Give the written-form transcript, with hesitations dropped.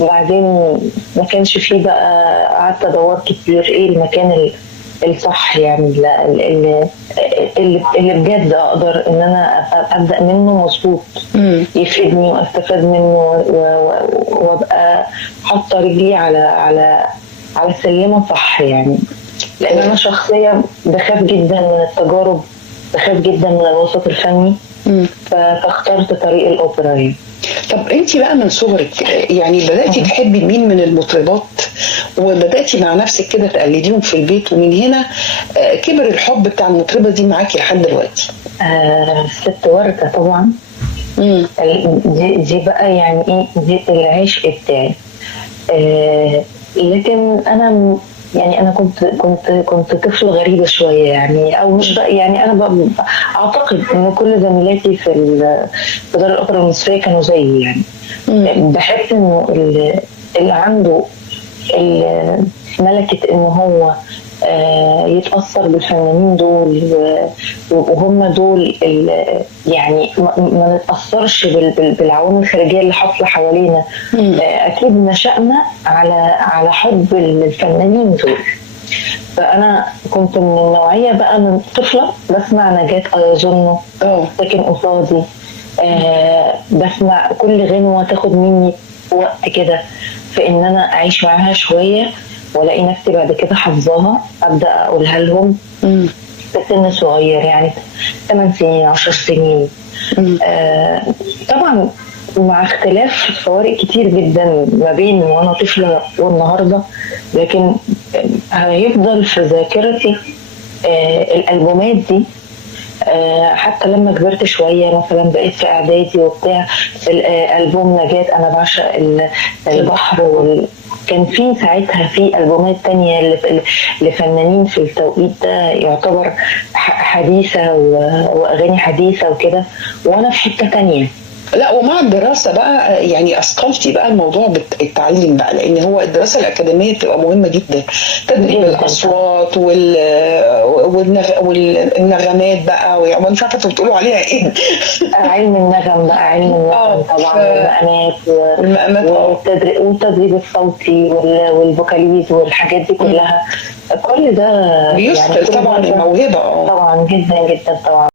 بعدين ما كانش فيه بقى، قعدت ادور كتير ايه المكان الصح يعني اللي بجد اقدر ان انا ابدا منه مظبوط، يفيدني واستفاد منه وابقى حاطه رجلي على السلمه صح يعني. لان انا شخصيه بخاف جدا من التجارب، بخاف جدا من الوسط الفني، فاخترت طريق الاوبرا يعني. طب انت بقى من صغرك يعني بدأتي تحبي مين من المطربات وبدأتي مع نفسك كده تقلديهم في البيت، ومن هنا كبر الحب بتاع المطربة دي معاكي لحد دلوقتي؟ ست وردة طبعا. دي بقى يعني ايه، دي العشق بتاعي. لكن انا يعني انا كنت طفله غريبه شويه يعني، او مش بقى يعني انا اعتقد ان كل زميلاتي في دار الاوبرا المصريه كانوا زيي يعني. بحس انه اللي عنده ملكه ان هو يتأثر بالفنانين دول، وهم دول يعني ما نتأثرش بالعوامل الخارجية اللي حاصلة حوالينا. أكيد نشأنا على حب الفنانين دول. فأنا كنت من النوعية بقى، من طفلة بسمع نجاة أيظنه لكن قصادي، بسمع كل غنوة تاخد مني وقت كده في إن أنا أعيش معاها شوية، والاقي نفسي بعد كده حافظاها، ابدا اقولها لهم في سن صغير يعني 8 سنين 10 سنين. طبعا مع اختلاف فوارق كتير جدا ما بين وانا طفله والنهارده، لكن هيفضل في ذاكرتي الالبومات دي. حتى لما كبرت شويه مثلا بقيت في اعدادي وبتاع، البوم نجاة انا بعشق البحر، كان في ساعتها في البومات تانية لفنانين في التوقيت ده يعتبر حديثة واغاني حديثة وكده، وانا في حتة تانية. لا ومع الدراسة بقى يعني أثقلتي بقى الموضوع بالتعليم بقى، لأن هو الدراسة الأكاديمية بتبقى مهمة جدا، تدريب الأصوات والنغمات بقى، مش عارفة انتوا بتقولوا عليها إيه. علم النغم بقى، علم النغم طبعا، والمقامات والتدريب الصوتي والفوكاليز والحاجات دي كلها. كل ده بيثقل يعني طبعا الموهبة. طبعا جدا جدا طبعا.